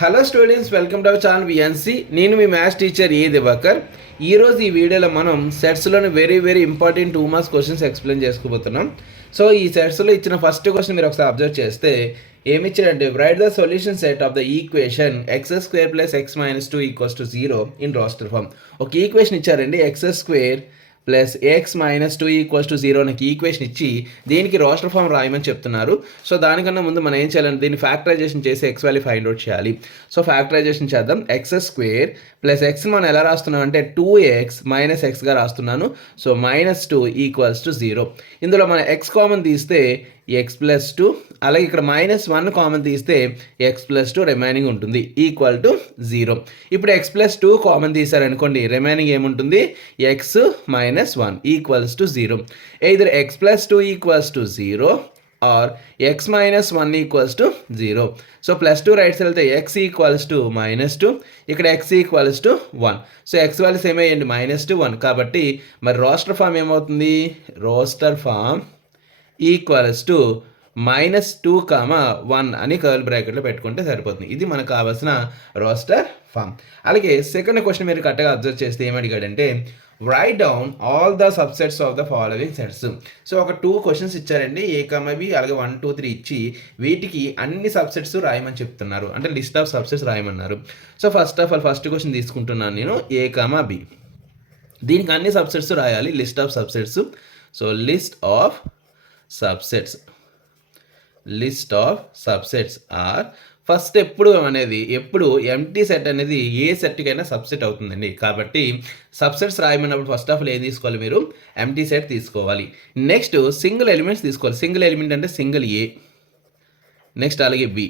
Hello students, welcome to our channel VNC. నేను మీ maths teacher A Divakar. ఈరోజు ఈ వీడియోలో మనం సెట్స్లోని very important 2 marks questions explain చేసుకోబోతున్నాం. సో ఈ సెట్స్లో ఇచ్చిన ఫస్ట్ క్వశ్చన్ మీరు ఒకసారి అబ్జర్వ్ చేస్తే ఏమిచ్చారంటే, write the solution set of the equation x² + x - 2 = 0 in roster form. ఒక ఈక్వేషన్ ఇచ్చారండి, x² + x - 2 = 0 అనే ఈక్వేషన్ ఇచ్చి దీనికి రాస్టర్ ఫామ్ రాయమని చెప్తున్నారు. సో దానికన్నా ముందు మనం ఏం చేయాలంటే దీన్ని ఫ్యాక్టరైజేషన్ చేసి x వాల్యూ ఫైండ్ అవుట్ చేయాలి. సో ఫ్యాక్టరైజేషన్ చేద్దాం. x² + x మనం ఎలా రాస్తున్నాం అంటే 2x - x గా రాస్తున్నాను. సో -2 = 0. ఇందులో మనం x కామన్ తీస్తే x + 2, అలాగే ఇక్కడ -1 కామన్ తీస్తే x + 2 రిమైనింగ్ ఉంటుంది ఈక్వల్ టు 0. ఇప్పుడు x + 2 కామన్ తీసారనుకోండి, రిమైనింగ్ ఏముంటుంది x - 1 = 0. Either x + 2 = 0 or x - 1 = 0. So +2 right side వెళ్తే x = -2, ఇక్కడ x = 1. సో x వాల్యూస్ ఏమయ్యండి -2, 1. కాబట్టి మరి రోస్టర్ ఫామ్ ఏమవుతుంది, రోస్టర్ ఫామ్ ఈక్వల్స్ టు -2, 1 అని కర్ల్ బ్రాకెట్లో పెట్టుకుంటే సరిపోతుంది. ఇది మనకు కావాల్సిన రోస్టర్ ఫామ్. అలాగే సెకండ్ క్వశ్చన్ మీరు కరెక్ట్గా అబ్జర్వ్ చేస్తే ఏమడిగాడంటే, write down all the subsets of the following sets. So ఒక 2 క్వశ్చన్స్ ఇచ్చారండి, a, b, అలాగే 1, 2, 3 ఇచ్చి వీటికి అన్ని సబ్సెట్స్ రాయమని చెప్తున్నారు, అంటే లిస్ట్ ఆఫ్ సబ్సెట్స్ రాయమన్నారు. So first of all first question తీసుకుంటున్నాను నేను, a, b. దీనికి అన్ని సబ్సెట్స్ రాయాలి, list of subsets. So list of subsets are first ఎప్పుడు ఎంటీ సెట్ అనేది ఏ సెట్కైనా సబ్సెట్ అవుతుందండి. కాబట్టి సబ్సెట్స్ రాయమన్నప్పుడు ఫస్ట్ ఆఫ్ ఆల్ ఏం తీసుకోవాలి, మీరు ఎంటీ సెట్ తీసుకోవాలి. నెక్స్ట్ సింగిల్ ఎలిమెంట్స్ తీసుకోవాలి. సింగిల్ ఎలిమెంట్ అంటే సింగిల్ ఏ, నెక్స్ట్ అలాగే బి.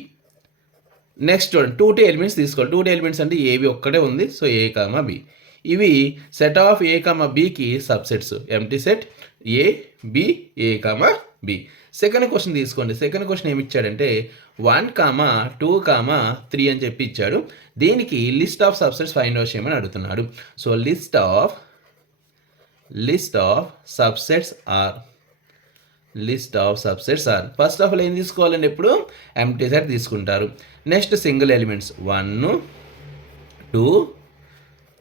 నెక్స్ట్ చూడండి 2 ఎలిమెంట్స్ తీసుకోవాలి. 2 ఎలిమెంట్స్ అంటే ఏవి ఒక్కటే ఉంది, సో ఏ, బి. ఇవి సెట్ ఆఫ్ ఏ, బికి subsets. Empty set A, B, A, B. Second question తీసుకోండి. సెకండ్ క్వశ్చన్ ఏమి ఇచ్చాడంటే 1, 2, 3 అని చెప్పి ఇచ్చాడు. దీనికి list of subsets find out చేయమని అడుగుతున్నాడు. So list of subsets are first of all ఏం తీసుకోవాలండి, ఇప్పుడు ఎంటీ సెట్ తీసుకుంటారు. Next single elements 1, 2,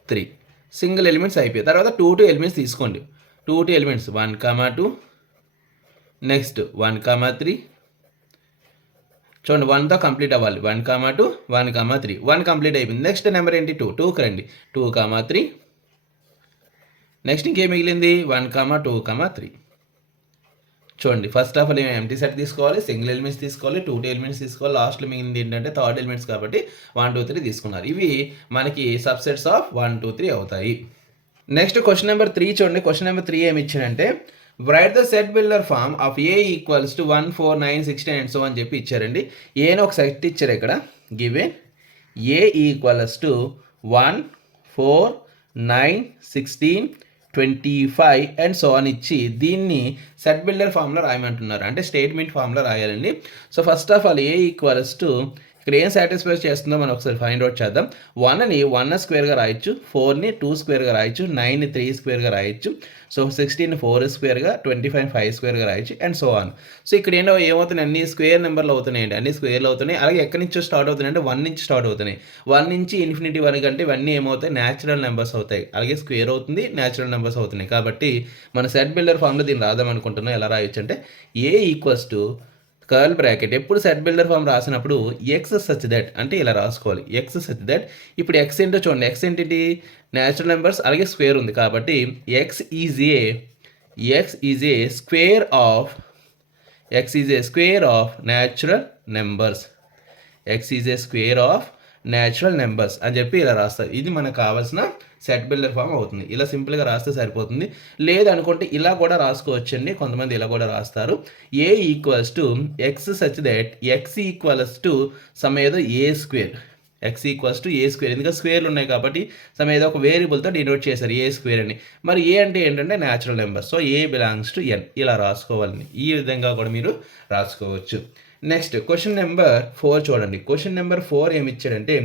3 single elements అయిపోయాయి. తర్వాత 2 ఎలిమెంట్స్ తీసుకోండి. 2 ఎలిమెంట్స్ 1, 2, నెక్స్ట్ 1, 3. చూడండి 1తో కంప్లీట్ అవ్వాలి. 1, 2, 1, 3. 1 కంప్లీట్ అయిపోయింది. నెక్స్ట్ నెంబర్ ఏంటి, 2కి రండి. 2, 3. నెక్స్ట్ ఇంకేం మిగిలింది 1, 2, 3. చూడండి first of all empty set తీసుకోవాలి, సింగిల్ ఎలిమెంట్స్ తీసుకోవాలి, 2 ఎలిమెంట్స్ తీసుకోవాలి, లాస్ట్లో మిగిలింది ఏంటంటే థర్డ్ ఎలిమెంట్స్ కాబట్టి 1, 2, 3 తీసుకున్నారు. ఇవి మనకి సబ్సెట్స్ ఆఫ్ 1, 2, 3 అవుతాయి. నెక్స్ట్ క్వశ్చన్ నెంబర్ 3 చూడండి. క్వశ్చన్ నెంబర్ 3 ఏమి ఇచ్చాడంటే, write the set builder form of A equals to 1, 4, 9, 16 and so అని చెప్పి ఇచ్చారండి. ఏని ఒక సెట్ ఇచ్చారు ఇక్కడ, given A equals to 1, 4, 9, 16, 25 and so అని ఇచ్చి దీన్ని సెట్ బిల్డర్ ఫామ్లో రాయమంటున్నారు, అంటే స్టేట్మెంట్ ఫామ్లో రాయాలండి. So first of all A equals to ఇక్కడ ఏం సాటిస్ఫై చేస్తుందో మనం ఒకసారి ఫైండ్ అవుట్ చేద్దాం. 1ని 1² రాయొచ్చు, 4ని 2² రాయొచ్చు, 9ని 3² రాయొచ్చు, సో 16ని 4² 25ని 5² రాయొచ్చు అండ్ సో ఆన్. సో ఇక్కడ ఏమవుతున్నాయి, అన్ని స్క్వేర్ నెంబర్లు అవుతున్నాయండి, అన్ని స్క్వేర్లు అవుతున్నాయి. అలాగే ఎక్కడి నుంచో స్టార్ట్ అవుతున్నాయి అంటే 1 నుంచి స్టార్ట్ అవుతున్నాయి. 1 నుంచి ఇన్ఫినిటీ వరకు అంటే ఇవన్నీ ఏమవుతాయి, న్యాచురల్ నెంబర్స్ అవుతాయి. అలాగే స్క్వేర్ అవుతుంది, న్యాచురల్ నెంబర్స్ అవుతున్నాయి. కాబట్టి మన సెట్ బిల్డర్ ఫామ్లో దీన్ని రాద్దాం అనుకుంటున్నాం. ఎలా రాయొచ్చు అంటే ఏ ఈక్వల్స్ టు కర్ల్ బ్రాకెట్, ఎప్పుడు సెట్ బిల్డర్ ఫామ్ రాసినప్పుడు ఎక్స్ సచ్ దట్ అంటే ఇలా రాసుకోవాలి, ఎక్స్ సచ్ దట్. ఇప్పుడు ఎక్స్ ఏంటో చూడండి, ఎక్స్ ఏంటి న్యాచురల్ నెంబర్స్ అలాగే స్క్వేర్ ఉంది కాబట్టి X is a square of natural numbers. X is a square of natural numbers అని చెప్పి ఇలా రాస్తారు. ఇది మనకు కావాల్సిన సెట్ బిల్డర్ ఫామ్ అవుతుంది. ఇలా సింపుల్గా రాస్తే సరిపోతుంది. లేదనుకుంటే ఇలా కూడా రాసుకోవచ్చండి, కొంతమంది ఇలా కూడా రాస్తారు. A equals to X such that X equals to some ఏదో A square, X equals to A square. ఎందుకంటే స్క్వేర్లు ఉన్నాయి కాబట్టి సమ్ ఏదో ఒక వేరియబుల్తో డినోట్ చేశారు ఏ స్క్వేర్ అని. మరి ఏ అంటే ఏంటంటే natural number, so A belongs to N ఇలా రాసుకోవాలని. ఈ విధంగా కూడా మీరు రాసుకోవచ్చు. నెక్స్ట్ క్వశ్చన్ నెంబర్ 4 చూడండి. క్వశ్చన్ నెంబర్ 4 ఏమి ఇచ్చాడంటే,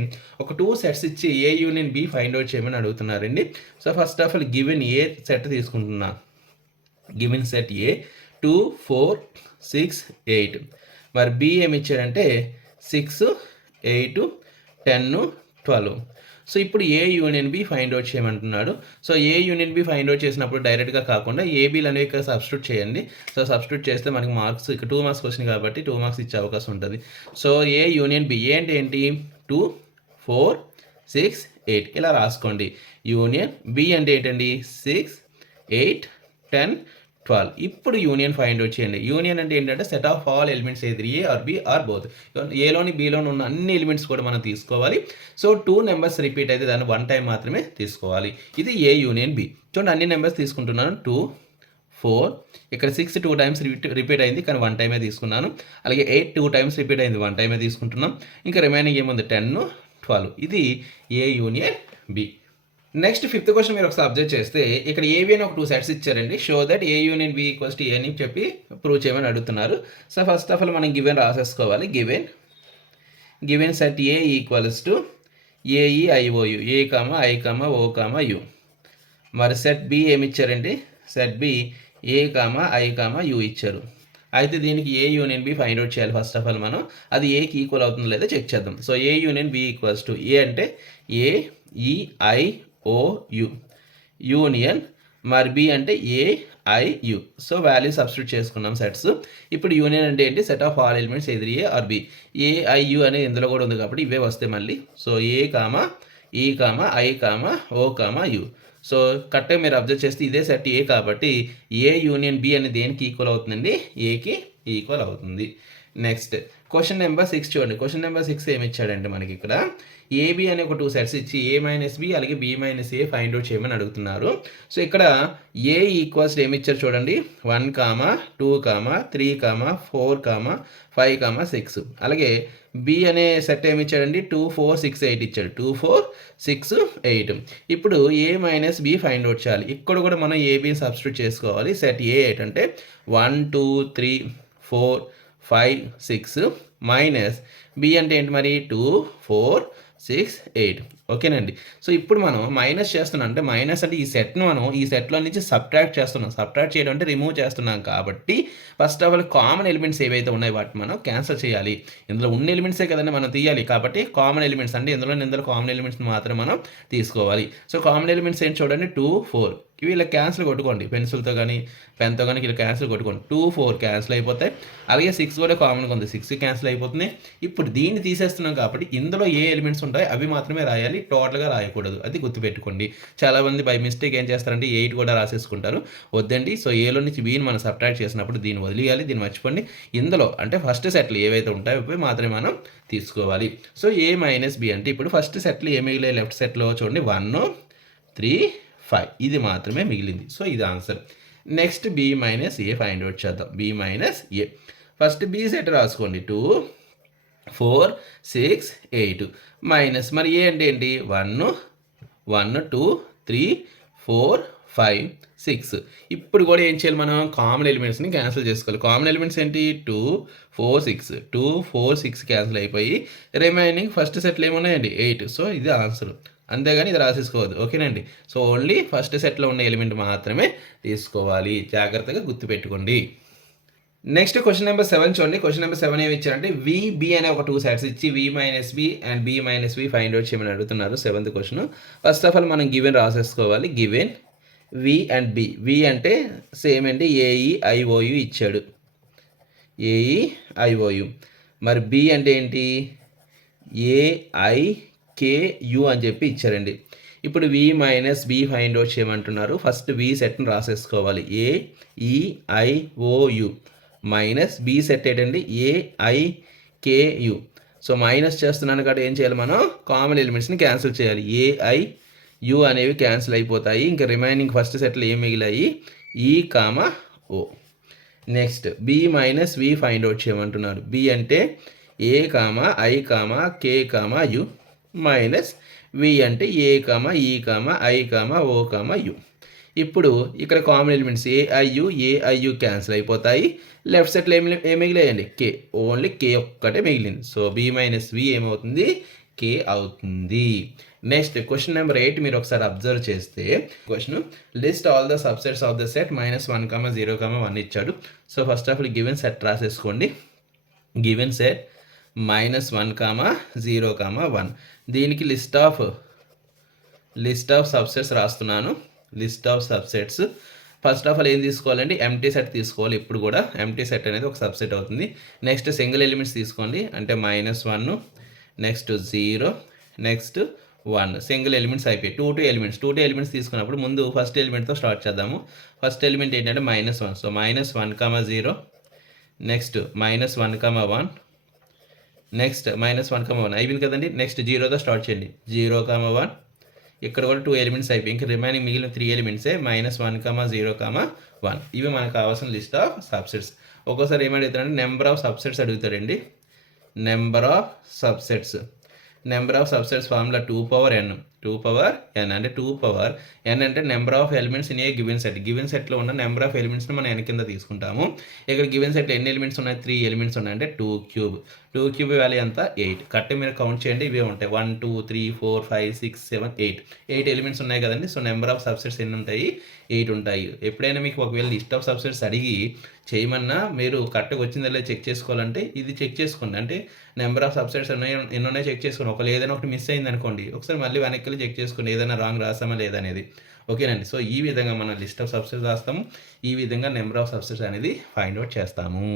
ఒక 2 సెట్స్ ఇచ్చి ఏ యూనియన్ బి ఫైండ్ అవుట్ చేయమని అడుగుతున్నారండి. So first of all given a set తీసుకుంటున్నా. గివెన్ సెట్ ఏ 2, 4, 6, 8. మరి బి ఏమి ఇచ్చాడంటే 6, 8, 10, 12. సో ఇప్పుడు A union B find out చేయమంటున్నాడు. So A union B find out చేసినప్పుడు డైరెక్ట్గా కాకుండా ఏబీలు అనేవి ఇక్కడ సబ్స్టిట్యూట్ చేయండి. సో సబ్స్టిట్యూట్ చేస్తే మనకి మార్క్స్ ఇక్కడ 2 మార్క్స్ క్వశ్చన్ కాబట్టి 2 మార్క్స్ ఇచ్చే అవకాశం ఉంటుంది. సో ఏ యూనియన్ బి, ఏ అంటే ఏంటి 2, 4, 6, 8 ఇలా రాసుకోండి. యూనియన్ బి అంటే ఏంటండి 6, 8, 10, 12. ఇప్పుడు యూనియన్ ఫైండ్ అవుట్ చేయండి. యూనియన్ అంటే ఏంటంటే సెట్ ఆఫ్ ఆల్ ఎలిమెంట్స్ ఏది ఏ ఆర్ బి ఆర్ బోత్. ఏలోని బిలోని ఉన్న అన్ని ఎలిమెంట్స్ కూడా మనం తీసుకోవాలి. సో 2 నెంబర్స్ రిపీట్ అయితే దాన్ని 1 టైం మాత్రమే తీసుకోవాలి. ఇది ఏ యూనియన్ బి. చూడండి అన్ని నెంబర్స్ తీసుకుంటున్నాను. 2, 4, ఇక్కడ 6 2 టైమ్స్ రిపీట్ అయింది కానీ 1 టైమే తీసుకున్నాను. అలాగే 8 2 టైమ్స్ రిపీట్ అయింది 1 టైమే తీసుకుంటున్నాం. ఇంకా రిమైనింగ్ ఏముంది 10, 12. ఇది A union B. Next 5th question మీరు ఒకసారి అబ్జర్వ్ చేస్తే ఇక్కడ ఏబి అని ఒక 2 సెట్స్ ఇచ్చారండి. Show that A union B equals to A అని చెప్పి ప్రూవ్ చేయమని అడుగుతున్నారు. సో ఫస్ట్ ఆఫ్ ఆల్ మనం గివెన్ రాసేసుకోవాలి. Given set A equals to A E I O U, A comma I comma O comma U. మరి సెట్ బి ఏమి ఇచ్చారండి, set B A comma I comma U ఇచ్చారు. అయితే దీనికి A union B find out చేయాలి. First of all మనం అది ఏకి ఈక్వల్ అవుతుందో లేదో చెక్ చేద్దాం. So A union B equals to A అంటే A E I O U union, మరి బి అంటే A I U. So value substitute చేసుకున్నాం సెట్స్. ఇప్పుడు యూనియన్ అంటే ఏంటి సెట్ ఆఫ్ ఆల్ ఎలిమెంట్స్ ఎదురు A or B. A I U అనేది ఇందులో కూడా ఉంది కాబట్టి ఇవే వస్తాయి మళ్ళీ. So A comma E comma I comma O comma U. So కరెక్ట్గా మీరు అబ్జర్వ్ చేస్తే ఇదే సెట్ ఏ కాబట్టి ఏ యూనియన్ బి అనేది దేనికి ఈక్వల్ అవుతుందండి, ఏకి ఈక్వల్ అవుతుంది. నెక్స్ట్ క్వశ్చన్ నెంబర్ 6 చూడండి. క్వశ్చన్ నెంబర్ 6 ఏమి ఇచ్చాడంటే మనకి ఇక్కడ ఏబి అనే ఒక 2 సెట్స్ ఇచ్చి ఏ మైనస్ బి అలాగే బి మైనస్ ఏ ఫైండ్ అవుట్ చేయమని అడుగుతున్నారు. సో ఇక్కడ ఏ ఈక్వల్స్ ఏమి ఇచ్చారు చూడండి 1, 2, 3, 4, 5, 6. అలాగే బి అనే సెట్ ఏమి ఇచ్చాడండి 2, 4, 6, 8 ఇచ్చాడు. 2, 4, 6, 8. ఇప్పుడు ఏ మైనస్ బి ఫైండ్ అవుట్ చేయాలి. ఇక్కడ కూడా మనం ఏబిని సబ్స్టిట్యూట్ చేసుకోవాలి. సెట్ ఏ ఏంటంటే 1, 2, 3, 4, 5, 6 మైనస్ బి అంటే ఏంటి మరి 2, 4, 6, 8. ఓకేనండి. సో ఇప్పుడు మనం మైనస్ చేస్తున్నాం అంటే మైనస్ అంటే ఈ సెట్ను మనం ఈ సెట్లో నుంచి సబ్ట్రాక్ట్ చేస్తున్నాం. సబ్ట్రాక్ట్ చేయడం అంటే రిమూవ్ చేస్తున్నాం కాబట్టి first of all common elements ఏవైతే ఉన్నాయో వాటిని మనం క్యాన్సిల్ చేయాలి. ఇందులో ఉన్న ఎలిమెంట్సే కదండి మనం తీయాలి కాబట్టి కామన్ ఎలిమెంట్స్ అంటే ఇందులో కామన్ ఎలిమెంట్స్ మాత్రం మనం తీసుకోవాలి. సో కామన్ ఎలిమెంట్స్ ఏంటి చూడండి 2, 4 ఇవి ఇలా క్యాన్సిల్ కొట్టుకోండి. పెన్సిల్తో కానీ పెన్తో కానీ ఇలా క్యాన్సిల్ కొట్టుకోండి. 2, 4 క్యాన్సిల్ అయిపోతాయి. అలాగే 6 కూడా కామన్గా ఉంది, 6 క్యాన్సిల్ అయిపోతుంది. ఇప్పుడు దీన్ని తీసేస్తున్నాం కాబట్టి ఇందులో ఏ ఎలిమెంట్స్ ఉంటాయో అవి మాత్రమే రాయాలి, టోటల్గా రాయకూడదు. అది గుర్తుపెట్టుకోండి. చాలామంది బై మిస్టేక్ ఏం చేస్తారంటే 8 కూడా రాసేసుకుంటారు. వద్దండి. సో ఏలో నుంచి బీని మనం సబ్ట్రాక్ట్ చేసినప్పుడు దీన్ని వదిలేయాలి, దీన్ని మర్చిపోండి. ఇందులో అంటే ఫస్ట్ సెట్లు ఏవైతే ఉంటాయో అవి మాత్రమే మనం తీసుకోవాలి. సో ఏ మైనస్ బి అంటే ఇప్పుడు ఫస్ట్ సెట్లు ఏ మిగిలే లెఫ్ట్ సెట్లో చూడండి 1, 3, 5 ఇది మాత్రమే మిగిలింది. సో ఇది ఆన్సర్. నెక్స్ట్ బి మైనస్ ఏ ఫైండ్ అవుట్ చేద్దాం. బి మైనస్ ఏ ఫస్ట్ బి సెట్ రాసుకోండి 2, 4, 6, 8 మైనస్ మరి ఏ అంటే ఏంటి 1, 2, 3, 4, 5, 6. ఇప్పుడు కూడా ఏం చేయాలి మనం కామన్ ఎలిమెంట్స్ని క్యాన్సిల్ చేసుకోవాలి. కామన్ ఎలిమెంట్స్ ఏంటి 2, 4, 6 2, 4, 6 క్యాన్సిల్ అయిపోయి రిమైనింగ్ ఫస్ట్ సెట్లు ఏమున్నాయండి 8. సో ఇది ఆన్సర్. అంతేగాని ఇది రాసేసుకోవద్దు. ఓకేనండి. సో ఓన్లీ ఫస్ట్ సెట్లో ఉన్న ఎలిమెంట్ మాత్రమే తీసుకోవాలి. జాగ్రత్తగా గుర్తుపెట్టుకోండి. నెక్స్ట్ క్వశ్చన్ నెంబర్ 7 చూడండి. క్వశ్చన్ నెంబర్ 7 ఏమి ఇచ్చారంటే బి అనే ఒక 2 సెట్స్ ఇచ్చి V minus B and B minus B find out చేయమని అడుగుతున్నారు. 7th question. First of all మనం గివెన్ రాసేసుకోవాలి. Given V and B. V అంటే సేమ్ అండి ఏఈ ఐఓయు ఇచ్చాడు, ఏఈ ఐఓయు. మరి బి అంటే ఏంటి ఏఐకేయు అని చెప్పి ఇచ్చారండి. ఇప్పుడు V minus B find out చేయమంటున్నారు. ఫస్ట్ వి సెట్ని రాసేసుకోవాలి. ఏఈఐఓయు మైనస్ బి సెట్ ఏంటండి ఏఐకేయు. సో మైనస్ చేస్తున్నాను కాబట్టి ఏం చేయాలి మనం కామన్ ఎలిమెంట్స్ని క్యాన్సిల్ చేయాలి. ఏఐయు అనేవి క్యాన్సిల్ అయిపోతాయి. ఇంకా రిమైనింగ్ ఫస్ట్ సెట్లు ఏం మిగిలాయి E comma O. Next B minus V find out చేయమంటున్నారు. బి అంటే A comma I comma K comma U minus V అంటే A comma E comma I comma O comma U. ఇప్పుడు ఇక్కడ కామన్ ఎలిమెంట్స్ ఏఐయు క్యాన్సిల్ అయిపోతాయి. Left సైడ్లో ఏం మిగిలాయండి కే, only కే ఒక్కటే మిగిలింది. సో బి మైనస్ వి ఏమవుతుంది కే అవుతుంది. నెక్స్ట్ క్వశ్చన్ నెంబర్ 8 మీరు ఒకసారి అబ్జర్వ్ చేస్తే question list all the subsets of the set -1, 0, 1 ఇచ్చాడు. So first of all given set రాసేసుకోండి. Given set -1, 0, 1. దీనికి లిస్ట్ ఆఫ్ సబ్సెట్స్ రాస్తున్నాను. List of subsets first of all ఏం తీసుకోవాలండి, ఎంటీ సెట్ తీసుకోవాలి. ఇప్పుడు కూడా ఎంటీ సెట్ అనేది ఒక సబ్సెట్ అవుతుంది. నెక్స్ట్ సింగిల్ ఎలిమెంట్స్ తీసుకోండి, అంటే -1, నెక్స్ట్ 0, నెక్స్ట్ 1. సింగిల్ ఎలిమెంట్స్ అయిపోయి టూ ఎలిమెంట్స్ తీసుకున్నప్పుడు ముందు ఫస్ట్ ఎలిమెంట్తో స్టార్ట్ చేద్దాము. ఫస్ట్ ఎలిమెంట్ ఏంటంటే -1, సో -1, 0, నెక్స్ట్ -1, 1, నెక్స్ట్ -1, 1 అయిపోయింది కదండి. నెక్స్ట్ 0తో స్టార్ట్ చేయండి, 0, 1. ఇక్కడ కూడా 2 ఎలిమెంట్స్ అయిపోయి ఇంకా రిమైనింగ్ మిగిలిన 3 ఎలిమెంట్సే -1, 0, 1. ఇవి మనకు కావాల్సిన లిస్ట్ ఆఫ్ సబ్సెట్స్. ఒక్కోసారి ఏమడుగుతాడంటే నెంబర్ ఆఫ్ సబ్సెట్స్ అడుగుతాడండి. Number of subsets formula 2n అంటే 2n అంటే number of elements in A given సెట్లో ఉన్న నెంబర్ ఆఫ్ ఎలిమెంట్స్ని మనం n కింద తీసుకుంటాము. ఇక్కడ గివెన్ సెట్లో ఎన్ని ఎలిమెంట్స్ ఉన్నాయి, 3 ఎలిమెంట్స్ ఉన్నాయి, అంటే 2 క్యూబ్ వాల్యూ ఎంత 8. కరెక్ట్ మీరు కౌంట్ చేయండి, ఇవే ఉంటాయి 1 2 3 4 5 6 7 8 ఎలిమెంట్స్ ఉన్నాయి కదండి. సో నెంబర్ ఆఫ్ సబ్సెట్స్ ఎన్ని ఉంటాయి, 8 ఉంటాయి. ఎప్పుడైనా మీకు ఒకవేళ లిస్ట్ ఆఫ్ సబ్సెట్స్ అడిగి చేయమన్నా మీరు కరెక్ట్గా వచ్చిందో లేదో చెక్ చేసుకోవాలంటే ఇది చెక్ చేసుకోండి. అంటే నెంబర్ ఆఫ్ సబ్సెట్స్ ఎన్ని ఉన్నాయో చెక్ చేసుకోండి. ఒకవేళ ఏదైనా ఒకటి మిస్ అయింది అనుకోండి, ఒకసారి మళ్ళీ వెనక్కి చెక్ చేసుకోండి ఏదైనా రాంగ్ రాసామా లేదనేది. ఓకేనండి. సో ఈ విధంగా మనం లిస్ట్ ఆఫ్ సబ్సెట్స్ రాస్తాము, ఈ విధంగా నెంబర్ ఆఫ్ సబ్సెట్స్ అనేది ఫైండ్ అవుట్ చేస్తాము.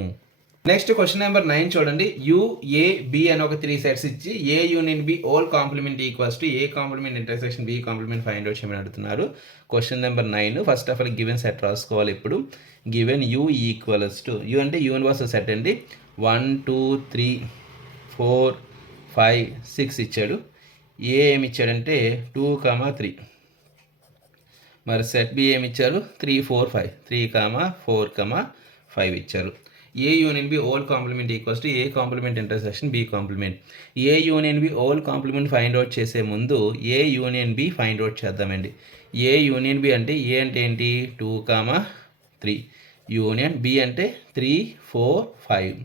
నెక్స్ట్ క్వశ్చన్ నెంబర్ 9 చూడండి. UAB అని ఒక 3 సెట్స్ ఇచ్చి A union B whole complement equals to A complement intersection B complement find out చేయమని అడుగుతున్నారు. Question number 9 first of all given set రాసుకోవాలి. ఇప్పుడు given U equals to U అంటే universal set అండి. 1 2 3 4 5 6 ఇచ్చాడు. A ఏమి ఇచ్చాడంటే 2, 3. మరి సెట్ B ఏమి ఇచ్చారు 3 4 5 3, 4, 5 ఇచ్చారు. A union B whole complement equals to A complement intersection B complement. A union B whole complement find out చేసే ముందు A union B find out చేద్దామండి. A యూనియన్ B అంటే A అంటే ఏంటి 2, 3. యూనియన్ B అంటే 3 4 5.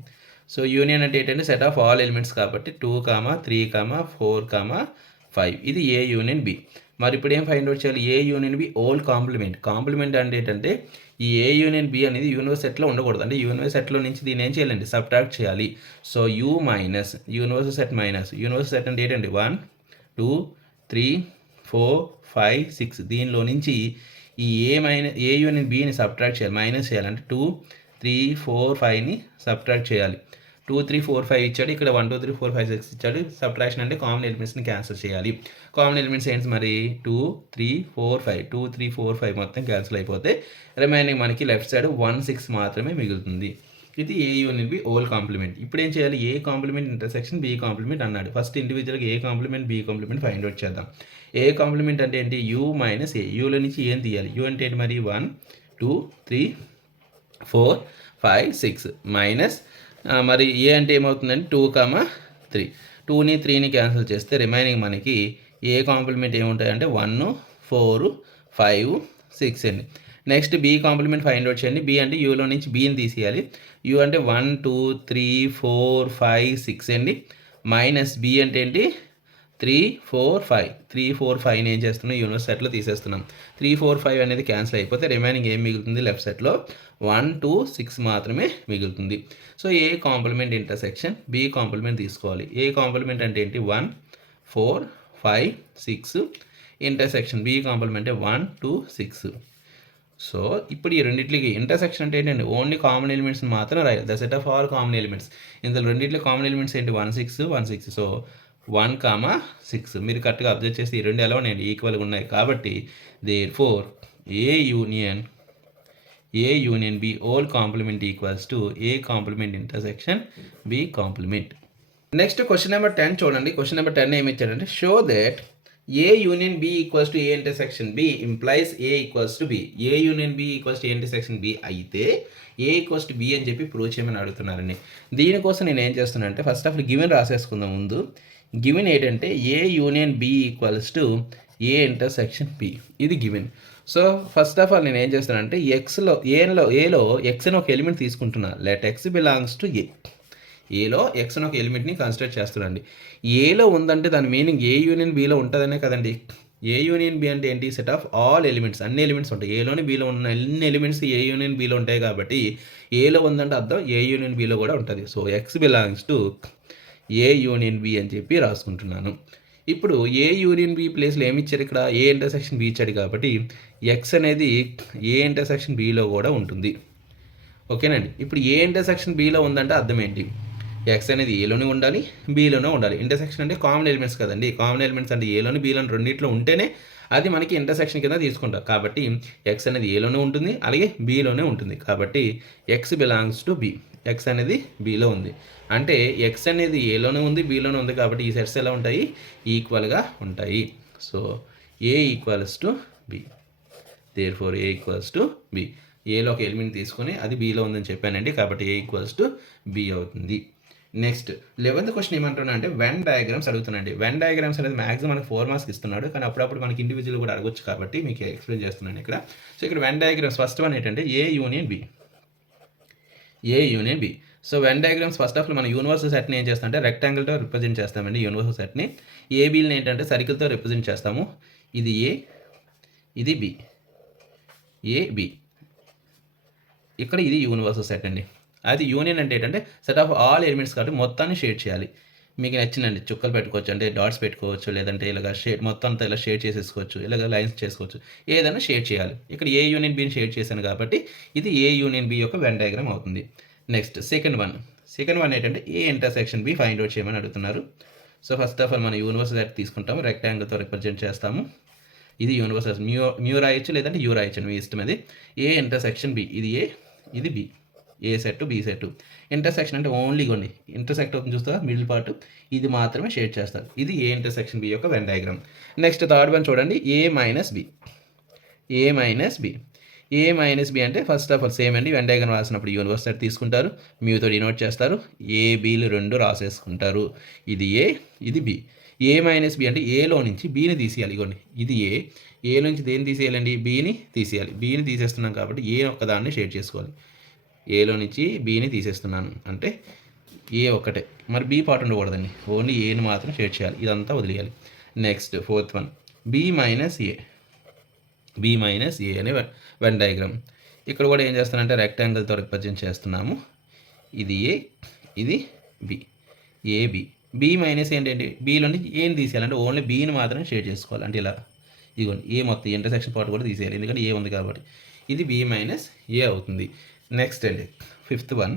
సో యూనియన్ అంటే ఏంటంటే set of all elements కాబట్టి 2, 3, 4, 5. ఇది A యూనియన్ B. మరి ఇప్పుడు ఏం ఫైండ్ అవుట్ చేయాలి, A union B whole complement అంటే ఏంటంటే ఈ A యూనియన్ B అనేది యూనివర్స్ సెట్లో ఉండకూడదు. అంటే యూనివర్స్ సెట్లో నుంచి దీన్ని ఏం చేయాలండి, సబ్ట్రాక్ట్ చేయాలి. So U minus universe set అంటే ఏంటండి 1 2 3 4 5 6. దీనిలో నుంచి ఈ A యూనియన్ Bని సబ్ట్రాక్ట్ చేయాలి, మైనస్ చేయాలి. అంటే 2 3 4 5ని సబ్ట్రాక్ట్ చేయాలి. 2 3 4 5 ఇచ్చాడు, ఇక్కడ 1 2 3 4 5 6 ఇచ్చాడు. సబ్ట్రాక్షన్ అంటే కామన్ ఎలిమెంట్స్ని క్యాన్సిల్ చేయాలి. కామన్ ఎలిమెంట్స్ ఏంటి మరి 2 3 4 5 2 3 4 5 మొత్తం క్యాన్సిల్ అయిపోతే రిమైనింగ్ మనకి లెఫ్ట్ సైడ్ 1 6 మాత్రమే మిగులుతుంది. ఇది A union B whole complement. ఇప్పుడు ఏం చేయాలి, A complement intersection B complement అన్నాడు. ఫస్ట్ ఇండివిజువల్గా A complement B complement find out చేద్దాం. A కాంప్లిమెంట్ అంటే ఏంటి, U మైనస్ A. Uలో నుంచి ఏం తీయాలి, U అంటే ఏంటి మరి 1 2 3 4 5 6 మైనస్ మరి A అంటే ఏమవుతుందండి 2, 3. 2ని 3ని క్యాన్సిల్ చేస్తే రిమైనింగ్ మనకి A కాంప్లిమెంట్ ఏముంటాయంటే 1 4 5 6 అండి. Next B complement find out చేయండి. B అంటే Uలో నుంచి Bని తీసేయాలి. U అంటే 1 2 3 4 5 6 అండి. మైనస్ B అంటే ఏంటి 3 4 5 3 4 5ని ఏం చేస్తున్నాం, యూనివర్స్ సెట్లో తీసేస్తున్నాం. 3 4 5 అనేది క్యాన్సిల్ అయిపోతే రిమైనింగ్ ఏం మిగులుతుంది, లెఫ్ట్ సెట్లో 1 2 6 మాత్రమే మిగులుతుంది. So A complement intersection B complement తీసుకోవాలి. A కాంప్లిమెంట్ అంటే ఏంటి 1 4 5 6 ఇంటర్సెక్షన్ B కాంప్లిమెంట్ అంటే 1 2 6. సో ఇప్పుడు ఈ రెండింటికి ఇంటర్సెక్షన్ అంటే ఏంటండి, ఓన్లీ కామన్ ఎలిమెంట్స్ మాత్రం రాయాలి. The set of all common elements. ఇందులో రెండింటిలో కామన్ ఎలిమెంట్స్ ఏంటి 1 6 1 6. సో 1 6 మీరు కరెక్ట్గా అబ్జర్వ్ చేసి ఈ రెండు ఎలా ఉన్నాయండి, ఈక్వల్గా ఉన్నాయి. కాబట్టి therefore A union B whole complement equals to A complement intersection B complement. Next question number 10 చూడండి. క్వశ్చన్ నెంబర్ 10 ఏమి ఇచ్చాడంటే show that A union B equals to A intersection B implies A equals to B. A union B equals to A intersection B అయితే A equals to B అని చెప్పి prove చేయమని అడుగుతున్నారండి. దీనికోసం నేను ఏం చేస్తున్నాను అంటే ఫస్ట్ ఆఫ్ ఆల్ గివెన్ రాసేసుకుందాం. ముందు గివెన్ ఏంటంటే A union B equals to A intersection B. ఇది given. So first of all నేను ఏం చేస్తానంటే ఏలో ఎక్స్ అని ఒక ఎలిమెంట్ తీసుకుంటున్నా. Let X belongs to A. ఏలో ఎక్స్ అని ఒక ఎలిమెంట్ని కన్సిడర్ చేస్తున్నాండి. ఏలో ఉందంటే దాని మీనింగ్ A యూనియన్ Bలో ఉంటుందనే కదండి. A యూనియన్ B అంటే ఏంటి, సెట్ ఆఫ్ ఆల్ ఎలిమెంట్స్, అన్ని ఎలిమెంట్స్ ఉంటాయి. ఏలోని Bలో ఉన్న అన్ని ఎలిమెంట్స్ A యూనియన్ Bలో ఉంటాయి కాబట్టి ఏలో ఉందంటే అర్థం A యూనియన్ Bలో కూడా ఉంటుంది. So x belongs to A union B అని చెప్పి రాసుకుంటున్నాను. ఇప్పుడు ఏ యూనియన్ బి ప్లేస్లో ఏమి ఇచ్చారు, ఇక్కడ ఏ ఇంటర్సెక్షన్ బి ఇచ్చాడు కాబట్టి ఎక్స్ అనేది ఏ ఇంటర్సెక్షన్ బిలో కూడా ఉంటుంది. ఓకేనండి. ఇప్పుడు ఏ ఇంటర్సెక్షన్ బిలో ఉందంటే అర్థం ఏంటి, ఎక్స్ అనేది ఏలోనే ఉండాలి, బీలోనే ఉండాలి. ఇంటర్సెక్షన్ అంటే కామన్ ఎలిమెంట్స్ కదండి. కామన్ ఎలిమెంట్స్ అంటే ఏలోని బీలోని రెండింటిలో ఉంటేనే అది మనకి ఇంటర్సెక్షన్ కింద తీసుకుంటాం. కాబట్టి ఎక్స్ అనేది ఏలోనే ఉంటుంది, అలాగే బీలోనే ఉంటుంది. కాబట్టి X belongs to be. X అనేది బీలో ఉంది అంటే ఎక్స్ అనేది ఏలోనే ఉంది, బీలోనే ఉంది. కాబట్టి ఈ సెట్స్ ఎలా ఉంటాయి, ఈక్వల్గా ఉంటాయి. So A equals to B, therefore A equals to B. ఏలో ఒక ఎలిమెంట్ తీసుకొని అది బీలో ఉందని చెప్పానండి, కాబట్టి ఏ ఈక్వల్స్ టు బి అవుతుంది. నెక్స్ట్ 11th క్వశ్చన్ ఏమంటున్నా అంటే వెన్ డయాగ్రామ్స్ అడుగుతున్నాండి. వెన్ డయాగ్రామ్స్ అనేది మ్యాక్సిమం మనకి 4 మార్క్స్ ఇస్తున్నాడు, కానీ అప్పుడప్పుడు మనకి ఇండివిజువల్ కూడా అడగొచ్చు కాబట్టి మీకు ఎక్స్ప్లెయిన్ చేస్తున్నాను ఇక్కడ. సో ఇక్కడ వెన్ డయాగ్రామ్స్ ఫస్ట్ వన్ ఏంటంటే A union B. A union B. So Venn diagrams first of all మన యూనివర్సల్ సెట్ని ఏం చేస్తామంటే రెక్టాంగిల్తో రిప్రజెంట్ చేస్తామండి. యూనివర్సల్ సెట్ని ఏబీని ఏంటంటే సర్కిల్తో రిప్రజెంట్ చేస్తాము. ఇది ఏ, ఇది బి, ఏ బి. ఇక్కడ ఇది యూనివర్సల్ సెట్ అండి. అది యూనియన్ అంటే ఏంటంటే సెట్ ఆఫ్ ఆల్ ఎలిమెంట్స్ కాబట్టి మొత్తాన్ని షేడ్ చేయాలి. మీకు నచ్చిందండి చుక్కలు పెట్టుకోవచ్చు, అంటే డాట్స్ పెట్టుకోవచ్చు, లేదంటే ఇలాగ షేడ్ మొత్తం అంతా ఇలా షేడ్ చేసేసుకోవచ్చు, ఇలాగ లైన్స్ చేసుకోవచ్చు, ఏదైనా షేడ్ చేయాలి. ఇక్కడ ఏ యూనియన్ బిని షేడ్ చేశాను కాబట్టి ఇది ఏ యూనియన్ బి యొక్క వెన్ డయాగ్రామ్ అవుతుంది. నెక్స్ట్ సెకండ్ వన్ ఏంటంటే A intersection B find out చేయమని అడుగుతున్నారు. సో ఫస్ట్ ఆఫ్ ఆల్ మన యూనివర్సల్ సెట్ తీసుకుంటాము, రెక్టాంగిల్తో రిప్రజెంట్ చేస్తాము. ఇది యూనివర్సల్ మ్యూ రాయొచ్చు, లేదంటే యూ రాయొచ్చు, మీ ఇష్టం అది. ఏ ఇంటర్సెక్షన్ బి, ఇది ఏ, ఇది బి. ఏ సెట్, బి సెట్. ఇంటర్సెక్షన్ అంటే ఓన్లీ కొన్ని ఇంటర్సెక్ట్ అవుతుంది చూస్తారా, మిడిల్ పార్ట్, ఇది మాత్రమే షేడ్ చేస్తారు. ఇది ఏ ఇంటర్సెక్షన్ బి యొక్క Venn diagram. Next third one చూడండి, ఏ మైనస్ బి. ఏ మైనస్ బి. ఏ మైనస్ బి అంటే ఫస్ట్ ఆఫ్ ఆల్ సేమ్ అండి, వెన్ డయాగ్రామ్ రాసినప్పుడు యూనివర్స్ సెట్ తీసుకుంటారు, మ్యూతో డినోట్ చేస్తారు, ఏ బీలు రెండు రాసేసుకుంటారు. ఇది ఏ, ఇది బి. ఏ మైనస్ బి అంటే ఏలో నుంచి బీని తీసేయాలి. ఇగోండి ఇది ఏలో నుంచి దేన్ని తీసేయాలండి, బీని తీసేయాలి. బీని తీసేస్తున్నాం కాబట్టి ఏ ఒక్కదాన్ని షేడ్ చేసుకోవాలి. ఏలో నుంచి బీని తీసేస్తున్నాను అంటే ఏ ఒక్కటే, మరి బీ పార్ట్ ఉండకూడదండి, ఓన్లీ ఏని మాత్రం షేడ్ చేయాలి, ఇదంతా వదిలేయాలి. Next fourth one B minus A. B minus A అనే వెన్ డయాగ్రామ్. ఇక్కడ కూడా ఏం చేస్తానంటే రెక్టాంగిల్తో రిప్రజెంట్ చేస్తున్నాము. ఇది ఏ, ఇది బి, ఏబి. బి మైనస్ ఏంటంటే బీలో నుంచి ఏని తీసేయాలంటే ఓన్లీ బీని మాత్రం షేడ్ చేసుకోవాలి. అంటే ఇలా ఇదిగోండి ఏ మొత్తం ఇంటర్సెక్షన్ పార్ట్ కూడా తీసేయాలి, ఎందుకంటే ఏ ఉంది కాబట్టి. ఇది బి మైనస్ ఏ అవుతుంది. నెక్స్ట్ అండి fifth one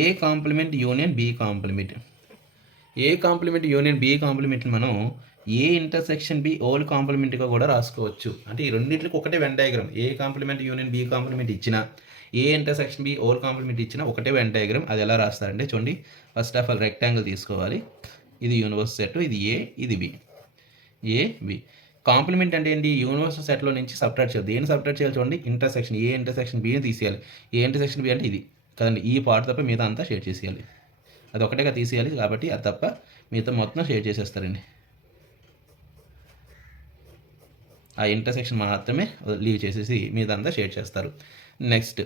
A complement union B complement. A complement union B complement మనం ఏ ఇంటర్సెక్షన్ బి ఓల్ కాంప్లిమెంట్గా కూడా రాసుకోవచ్చు. అంటే ఈ రెండింటికి ఒకటే Venn diagram. A complement union B complement ఇచ్చినా, A intersection B whole complement ఇచ్చినా ఒకటే వెన్ డయాగ్రామ్. అది ఎలా రాస్తారంటే చూడండి, ఫస్ట్ ఆఫ్ ఆల్ రెక్టాంగిల్ తీసుకోవాలి, ఇది యూనివర్స్ సెట్, ఇది ఏ, ఇది బి, ఏ బి. కాంప్లిమెంట్ అంటే ఏంటి, యూనివర్సల్ సెట్లో నుంచి సబ్ట్రాక్ట్ చేయాలి. దేని సబ్ట్రాక్ట్ చేయాలి చూడండి, ఇంటర్సెక్షన్ ఏ ఇంటర్సెక్షన్ బిని తీసేయాలి. ఏ ఇంటర్సెక్షన్ బి అంటే ఇది కదండి, ఈ పార్ట్ తప్ప మిగతా అంతా షేర్ చేసేయాలి. అది ఒకటేగా తీసేయాలి కాబట్టి అది తప్ప మిగతా మొత్తం షేర్ చేసేస్తారండి. ఆ ఇంటర్సెక్షన్ మాత్రమే లీవ్ చేసేసి మిగతా అంతా షేర్ చేస్తారు. నెక్స్ట్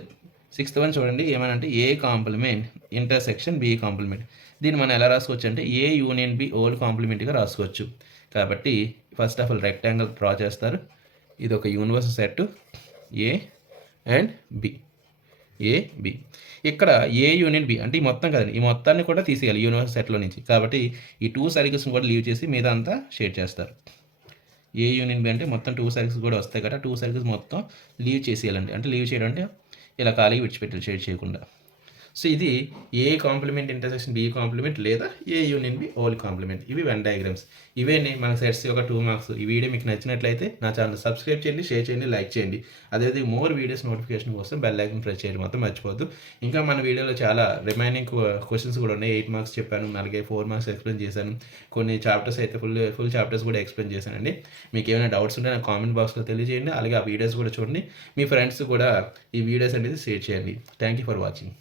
సిక్స్త్ వన్ చూడండి, ఏమనంటే A complement intersection B complement. దీన్ని మనం ఎలా రాసుకోవచ్చు అంటే ఏ యూనియన్ బి ఓల్ కాంప్లిమెంట్గా రాసుకోవచ్చు. కాబట్టి first of all rectangle draw చేస్తారు, ఇది ఒక universal set A and B, A B. ఇక్కడ ఏ యూనియన్ బి అంటే ఈ మొత్తం కదండి, ఈ మొత్తాన్ని కూడా తీసేయాలి యూనివర్సల్ సెట్లో నుంచి. కాబట్టి ఈ 2 సర్కిల్స్ని కూడా లీవ్ చేసి మీద అంతా షేడ్ చేస్తారు. ఏ యూనియన్ బి అంటే మొత్తం 2 సర్కిల్స్ కూడా వస్తాయి కదా, 2 సర్కిల్స్ మొత్తం లీవ్ చేసేయాలండి. అంటే లీవ్ చేయడం అంటే ఇలా ఖాళీ విడిచిపెట్టాలి షేడ్ చేయకుండా. సో ఇది ఏ కాంప్లిమెంట్ ఇంటర్సెక్షన్ బి కాంప్లిమెంట్ లేదా ఏ యూనియన్ బి ఓల్ కాంప్లిమెంట్. ఇవి వెన్ డయాగ్రామ్స్. ఇవేనే మన సెట్స్ యొక్క 2 మార్క్స్. ఈ వీడియో మీకు నచ్చినట్లయితే నా ఛానల్ సబ్స్క్రైబ్ చేయండి, షేర్ చేయండి, లైక్ చేయండి. అదేవిధంగా మోర్ వీడియోస్ నోటిఫికేషన్ కోసం బెల్ ఐకాన్ ప్రెస్ చేయడం మాత్రం మర్చిపోద్దు. ఇంకా మన వీడియోలో చాలా రిమైనింగ్ క్వశ్చన్స్ కూడా ఉన్నాయి. 8 మార్క్స్ చెప్పాను, అలాగే 4 మార్క్స్ ఎక్స్ప్లెయిన్ చేశాను. కొన్ని చాప్టర్స్ అయితే ఫుల్ చాప్టర్స్ కూడా ఎక్స్ప్లెయిన్ చేశానండి. మీకు ఏమైనా డౌట్స్ ఉంటే నాకు కామెంట్ బాక్స్లో తెలియజేయండి. అలాగే ఆ వీడియోస్ కూడా చూడండి, మీ ఫ్రెండ్స్ కూడా ఈ వీడియోస్ అనేది షేర్ చేయండి. Thank you for watching.